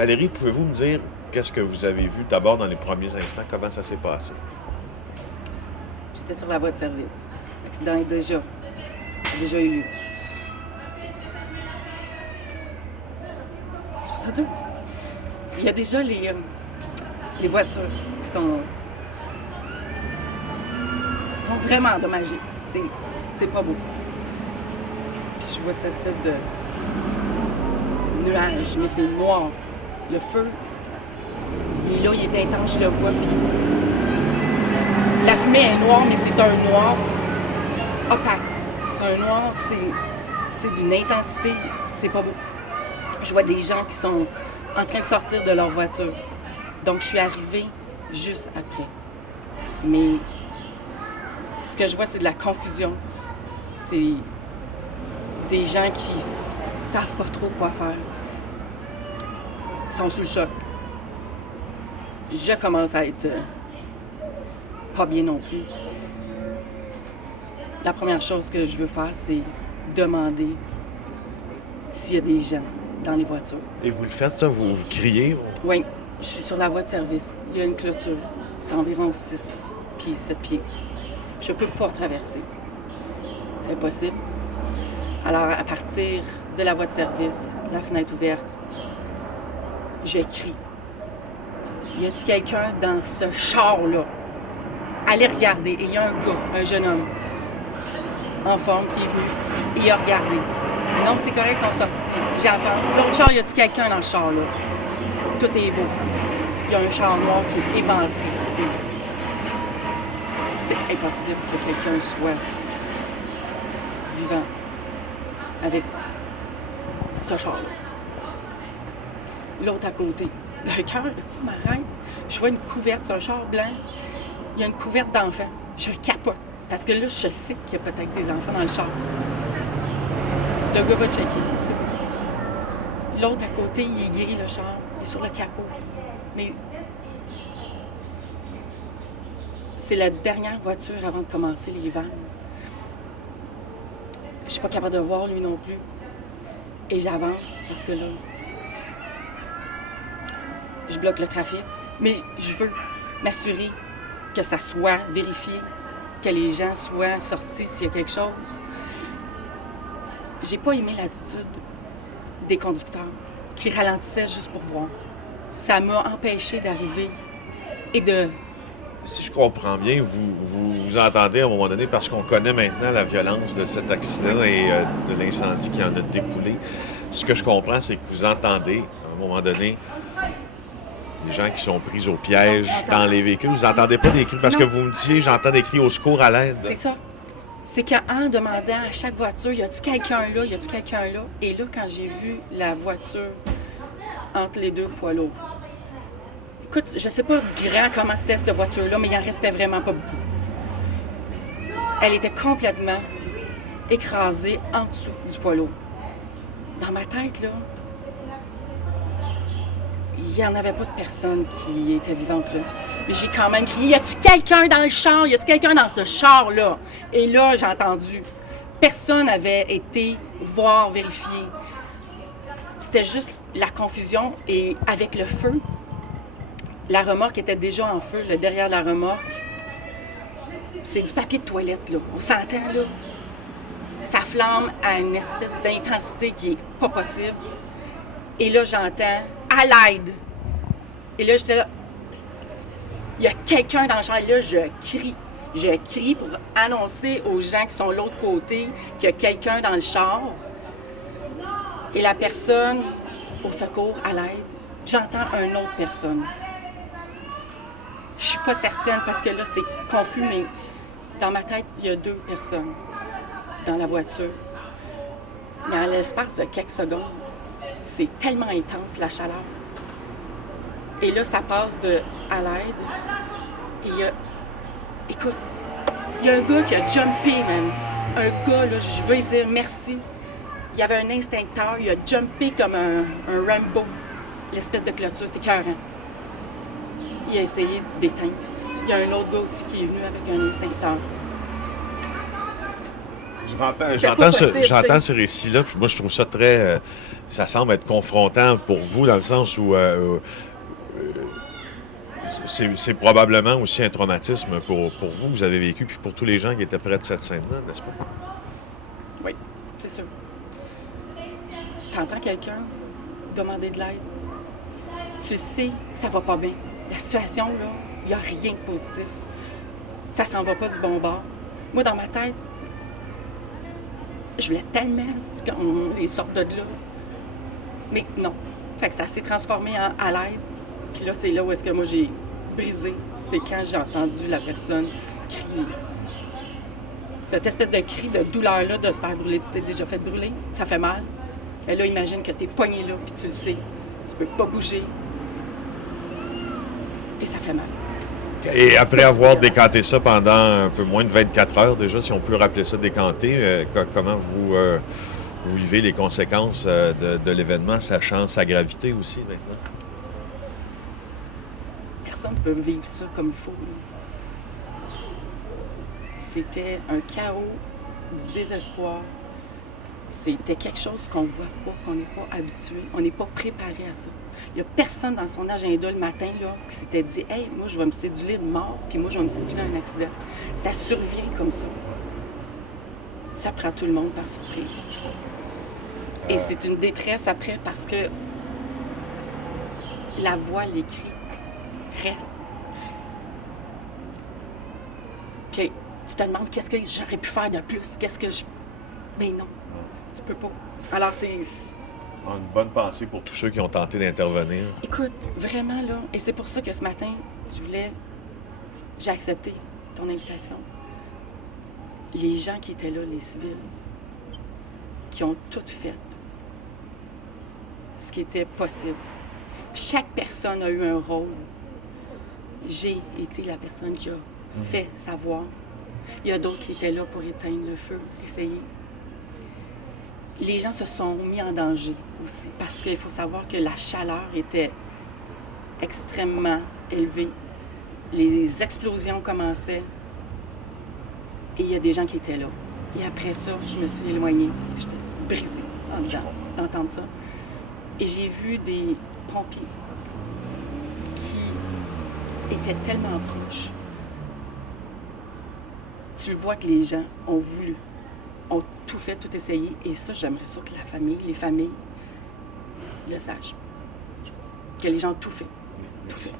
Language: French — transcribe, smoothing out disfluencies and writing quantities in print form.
Valérie, pouvez-vous me dire qu'est-ce que vous avez vu d'abord dans les premiers instants? Comment ça s'est passé? J'étais sur la voie de service. L'accident est déjà eu lieu. Je trouve ça dur. Il y a déjà les voitures qui sont vraiment endommagées. C'est pas beau. Puis je vois cette espèce de nuage, mais c'est noir. Le feu, il est là, il est intense, je le vois, puis la fumée est noire, mais c'est un noir opaque. C'est un noir, c'est d'une intensité, c'est pas beau. Je vois des gens qui sont en train de sortir de leur voiture. Donc, je suis arrivée juste après. Mais ce que je vois, c'est de la confusion. C'est des gens qui savent pas trop quoi faire. Ils sont sous le choc. Je commence à être pas bien non plus. La première chose que je veux faire, c'est demander s'il y a des gens dans les voitures. Et vous le faites, ça? Vous criez? Oui, je suis sur la voie de service. Il y a une clôture. C'est environ 6 pieds, 7 pieds. Je peux pas traverser. C'est impossible. Alors, à partir de la voie de service, la fenêtre ouverte, je crie. Y a-t-il quelqu'un dans ce char-là? Allez regarder. Et il y a un gars, un jeune homme, en forme, qui est venu. Et il a regardé. Non, c'est correct, ils sont sortis. J'avance. L'autre char, y a-t-il quelqu'un dans le char-là? Tout est beau. Il y a un char noir qui est éventré. C'est impossible que quelqu'un soit vivant avec ce char-là. L'autre à côté. Le cœur, si m'arrête, je vois une couverte sur un char blanc. Il y a une couverte d'enfants. Je capote. Parce que là, je sais qu'il y a peut-être des enfants dans le char. Le gars va checker. L'autre à côté, il est guéri, le char. Il est sur le capot. Mais c'est la dernière voiture avant de commencer les vannes. Je suis pas capable de voir lui non plus. Et j'avance parce que là, je bloque le trafic. Mais je veux m'assurer que ça soit vérifié, que les gens soient sortis s'il y a quelque chose. J'ai pas aimé l'attitude des conducteurs qui ralentissaient juste pour voir. Ça m'a empêché d'arriver et de... Si je comprends bien, vous entendez à un moment donné, parce qu'on connaît maintenant la violence de cet accident et de l'incendie qui en a découlé. Ce que je comprends, c'est que vous entendez, à un moment donné, les gens qui sont pris au piège dans les véhicules. Vous n'entendez pas des cris, parce que vous me disiez, j'entends des cris au secours, à l'aide. C'est ça. C'est qu'en demandant à chaque voiture, y a-t-il quelqu'un là, y a-t-il quelqu'un là? Et là, quand j'ai vu la voiture entre les deux poids lourds, écoute, je sais pas grand comment c'était cette voiture-là, mais il en restait vraiment pas beaucoup. Elle était complètement écrasée en dessous du poids lourd. Dans ma tête, là, il n'y en avait pas de personne qui était vivante là. Mais j'ai quand même crié, y a-t-il quelqu'un dans le char? Y a-t-il quelqu'un dans ce char-là? Et là, j'ai entendu. Personne n'avait été voir, vérifier. C'était juste la confusion. Et avec le feu, la remorque était déjà en feu, là, derrière la remorque. C'est du papier de toilette, là. On s'entend, là. Ça flamme à une espèce d'intensité qui est pas possible. Et là, j'entends « à l'aide ». Et là, j'étais là, il y a quelqu'un dans le char. Et là, je crie. Je crie pour annoncer aux gens qui sont de l'autre côté qu'il y a quelqu'un dans le char. Et la personne au secours, à l'aide, j'entends une autre personne. Je suis pas certaine parce que là, c'est confus, mais dans ma tête, il y a 2 personnes dans la voiture. Mais à l'espace de quelques secondes, c'est tellement intense, la chaleur. Et là, ça passe de à l'aide. Et il y a... Écoute, il y a un gars qui a jumpé, man. Un gars, là, je veux lui dire merci. Il y avait un instincteur, il a jumpé comme un Rambo. L'espèce de clôture, c'était écœurant. Il a essayé d'éteindre. Il y a un autre gars aussi qui est venu avec un instincteur. J'entends ce récit-là, puis moi je trouve ça très... ça semble être confrontant pour vous, dans le sens où c'est probablement aussi un traumatisme pour vous, vous avez vécu, puis pour tous les gens qui étaient près de cette scène-là, n'est-ce pas? Oui, c'est sûr. T'entends quelqu'un demander de l'aide, tu sais que ça va pas bien. La situation, là, il n'y a rien de positif. Ça s'en va pas du bon bord. Moi, dans ma tête, je voulais tellement qu'on les sorte de là. Mais non. Fait que ça s'est transformé à l'aide. Puis là, c'est là où est-ce que moi j'ai brisé. C'est quand j'ai entendu la personne crier. Cette espèce de cri de douleur-là de se faire brûler. Tu t'es déjà fait brûler, ça fait mal. Et là, imagine que t'es poigné là, puis tu le sais. Tu peux pas bouger. Et ça fait mal. Et après avoir décanté ça pendant un peu moins de 24 heures, déjà, si on peut rappeler ça décanté, comment vous vivez les conséquences de l'événement, sachant sa gravité aussi maintenant? Personne ne peut vivre ça comme il faut. Là. C'était un chaos, du désespoir. C'était quelque chose qu'on ne voit pas, qu'on n'est pas habitué. On n'est pas préparé à ça. Il n'y a personne dans son agenda le matin là, qui s'était dit « Hey, moi, je vais me céduler de mort, puis moi, je vais me céduler un accident. » Ça survient comme ça. Ça prend tout le monde par surprise. Et c'est une détresse après parce que la voix, les cris restent. Puis tu te demandes qu'est-ce que j'aurais pu faire de plus, qu'est-ce que je... Ben non, tu peux pas. Alors c'est... Une bonne pensée pour tous ceux qui ont tenté d'intervenir. Écoute, vraiment là, et c'est pour ça que ce matin, j'ai accepté ton invitation. Les gens qui étaient là, les civils, qui ont tout fait ce qui était possible. Chaque personne a eu un rôle. J'ai été la personne qui a fait savoir. Il y a d'autres qui étaient là pour éteindre le feu, essayer. Les gens se sont mis en danger aussi parce qu'il faut savoir que la chaleur était extrêmement élevée. Les explosions commençaient et il y a des gens qui étaient là. Et après ça, je me suis éloignée parce que j'étais brisée en dedans d'entendre ça. Et j'ai vu des pompiers qui étaient tellement proches. Tu vois que les gens ont voulu, ont tout fait, tout essayé. Et ça, j'aimerais ça que les familles le sachent. Que les gens ont tout fait. Tout fait.